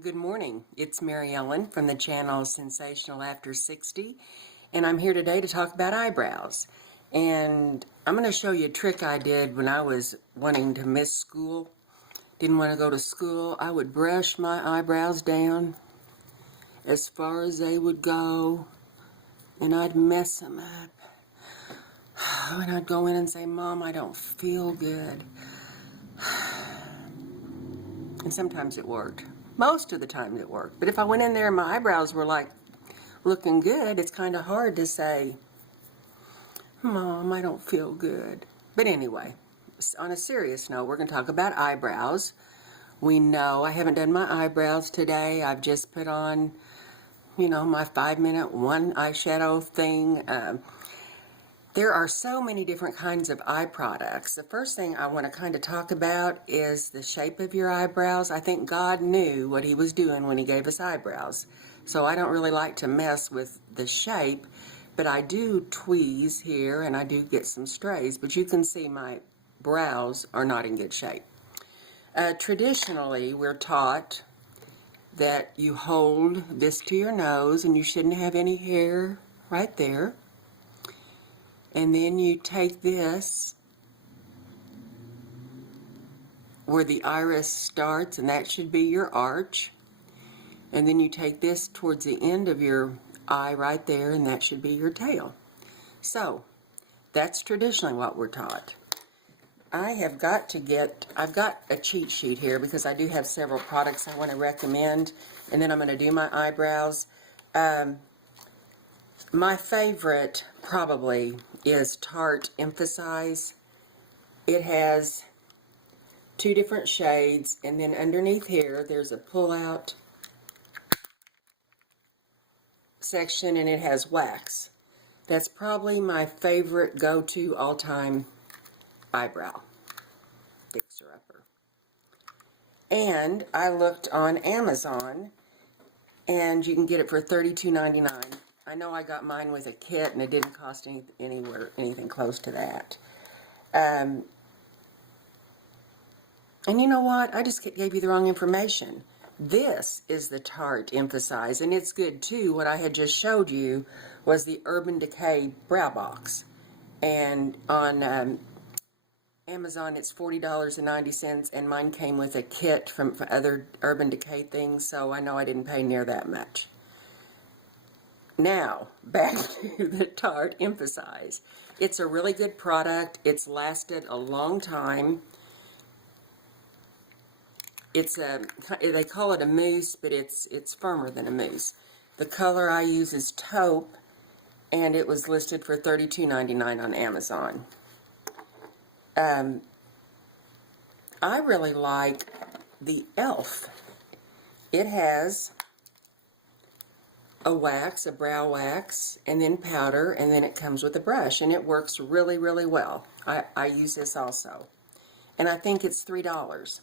Good morning. It's Mary Ellen from the channel Sensational After 60, and I'm here today to talk about eyebrows. And I'm going to show you a trick I did when I was wanting to miss school. Didn't want to go to school. I would brush my eyebrows down as far as they would go, and I'd mess them up. And I'd go in and say, "Mom, I don't feel good." And sometimes it worked. Most of the time it worked. But if I went in there and my eyebrows were like looking good, it's kind of hard to say, "Mom, I don't feel good." But anyway, on a serious note, we're going to talk about eyebrows. We know I haven't done my eyebrows today. I've just put on, my 5-minute one eyeshadow thing. There are so many different kinds of eye products. The first thing I want to kind of talk about is the shape of your eyebrows. I think God knew what He was doing when He gave us eyebrows. So I don't really like to mess with the shape, but I do tweeze here and I do get some strays. But you can see my brows are not in good shape. Traditionally, we're taught that you hold this to your nose and you shouldn't have any hair right there. And then you take this where the iris starts, and that should be your arch. And then you take this towards the end of your eye right there, and that should be your tail. So, that's traditionally what we're taught. I've got a cheat sheet here because I do have several products I want to recommend, and then I'm going to do my eyebrows. My favorite probably is Tarte Emphasize. It has 2 different shades, and then underneath here there's a pull-out section, and it has wax. That's probably my favorite go-to all-time eyebrow fixer-upper. And I looked on Amazon, and you can get it for $32.99. I know I got mine with a kit, and it didn't cost anything close to that. And you know what? I just gave you the wrong information. This is the Tarte Emphasize, and it's good too. What I had just showed you was the Urban Decay Brow Box. And on Amazon, it's $40.90, and mine came with a kit from other Urban Decay things, so I know I didn't pay near that much. Now, back to the Tarte Emphasize. It's a really good product. It's lasted a long time. They call it a mousse, but it's firmer than a mousse. The color I use is taupe, and it was listed for $32.99 on Amazon. I really like the E.L.F. It has a brow wax, and then powder, and then it comes with a brush, and it works really, really well. I use this also. And I think it's $3.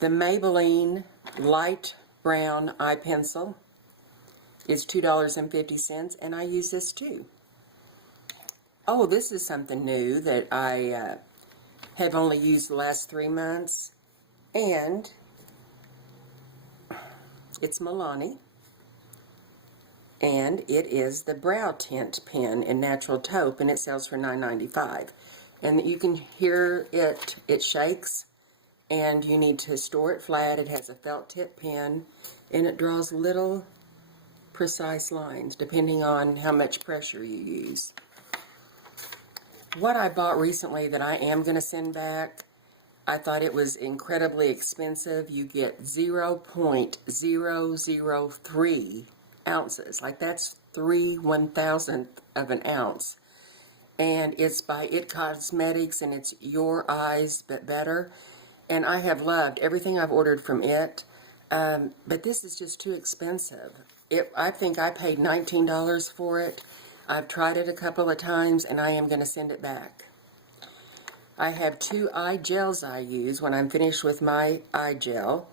The Maybelline Light Brown Eye Pencil is $2.50, and I use this too. Oh, this is something new that I have only used the last 3 months, and it's Milani, and it is the Brow Tint Pen in Natural Taupe, and it sells for $9.95. And you can hear it shakes, and you need to store it flat. It has a felt tip pen, and it draws little precise lines depending on how much pressure you use. What I bought recently that I am going to send back, I thought it was incredibly expensive. You get 0.003 ounces, like that's 3/1000th of an ounce. And it's by It Cosmetics, and it's Your Eyes But Better. And I have loved everything I've ordered from it, but this is just too expensive. I think I paid $19 for it. I've tried it a couple of times, and I am going to send it back. I have 2 eye gels I use when I'm finished with my eye gel,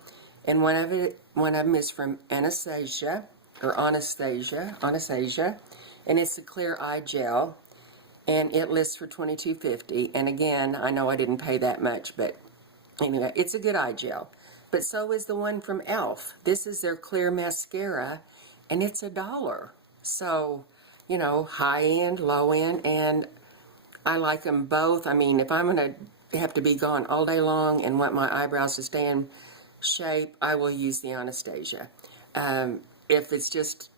and one of them is from Anastasia, and it's a clear eye gel, and it lists for $22.50. And again, I know I didn't pay that much, but anyway, it's a good eye gel. But so is the one from E.L.F. This is their clear mascara, and it's $1. So, you know, high end, low end, and I like them both. I mean, if I'm going to have to be gone all day long and want my eyebrows to stay in shape, I will use the Anastasia. If it's just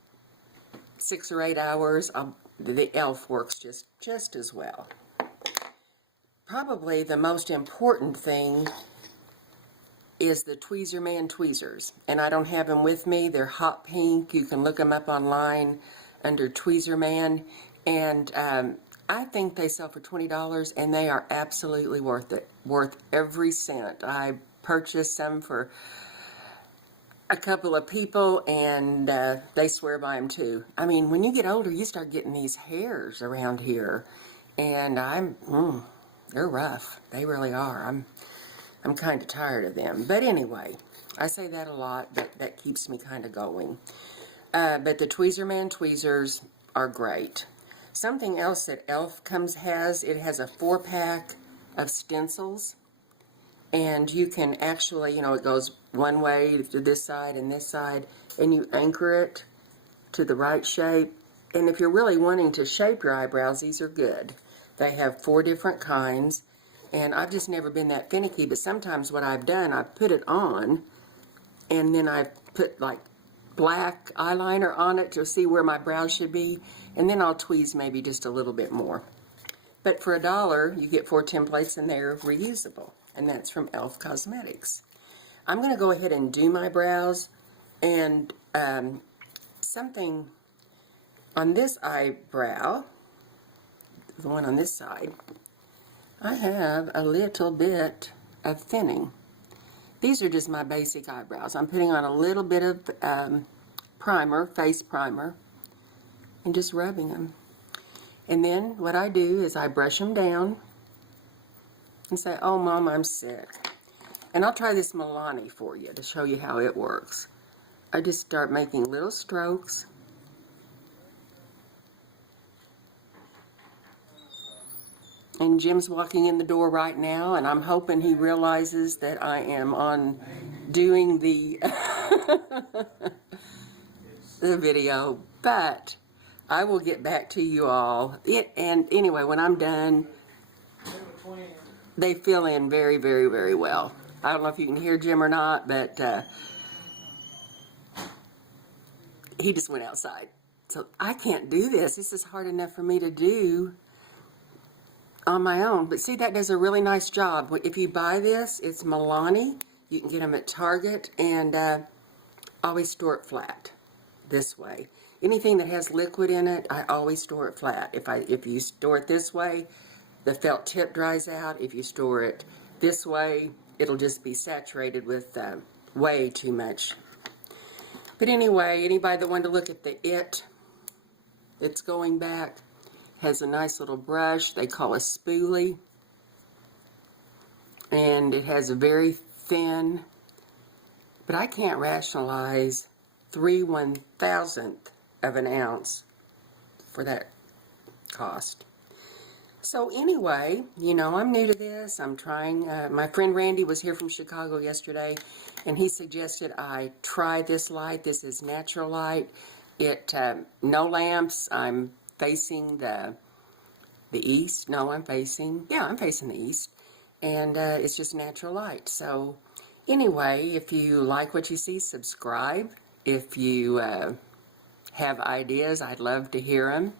6 or 8 hours, the E.L.F. works just as well. Probably the most important thing is the Tweezer Man tweezers, and I don't have them with me. They're hot pink. You can look them up online under Tweezer Man, and I think they sell for $20, and they are absolutely worth it, worth every cent. I purchased some for a couple of people, and they swear by them too. I mean, when you get older, you start getting these hairs around here, and they're rough. They really are. I'm kind of tired of them. But anyway, I say that a lot, but that keeps me kind of going. But the Tweezer Man tweezers are great. Something else that E.L.F. it has a 4-pack of stencils. And you can actually, you know, it goes one way to this side and this side, and you anchor it to the right shape. And if you're really wanting to shape your eyebrows, these are good. They have 4 different kinds, and I've just never been that finicky, but sometimes what I've done, I've put it on, and then I've put like black eyeliner on it to see where my brows should be, and then I'll tweeze maybe just a little bit more. But for $1, you get 4 templates, and they're reusable, and that's from E.L.F. Cosmetics. I'm going to go ahead and do my brows, and something on this eyebrow, the one on this side, I have a little bit of thinning. These are just my basic eyebrows. I'm putting on a little bit of primer, face primer, and just rubbing them. And then what I do is I brush them down and say, oh, Mom, I'm sick. And I'll try this Milani for you to show you how it works. I just start making little strokes. And Jim's walking in the door right now, and I'm hoping he realizes that I am on doing the, the video. But I will get back to you all. And anyway, when I'm done, they fill in very, very, very well. I don't know if you can hear Jim or not, but he just went outside. So I can't do this. This is hard enough for me to do on my own. But see, that does a really nice job. If you buy this, it's Milani. You can get them at Target, and always store it flat this way. Anything that has liquid in it, I always store it flat. If you store it this way, the felt tip dries out. If you store it this way, it'll just be saturated with way too much. But anyway, anybody that wanted to look at the it's going back, has a nice little brush they call a spoolie, and it has a very thin, but I can't rationalize 3/1000th of an ounce for that cost. So anyway, you know, I'm new to this. I'm trying. My friend Randy was here from Chicago yesterday, and he suggested I try this light. This is natural light. No lamps. I'm facing the east. No, I'm facing the east, and it's just natural light. So anyway, if you like what you see, subscribe. If you have ideas, I'd love to hear them.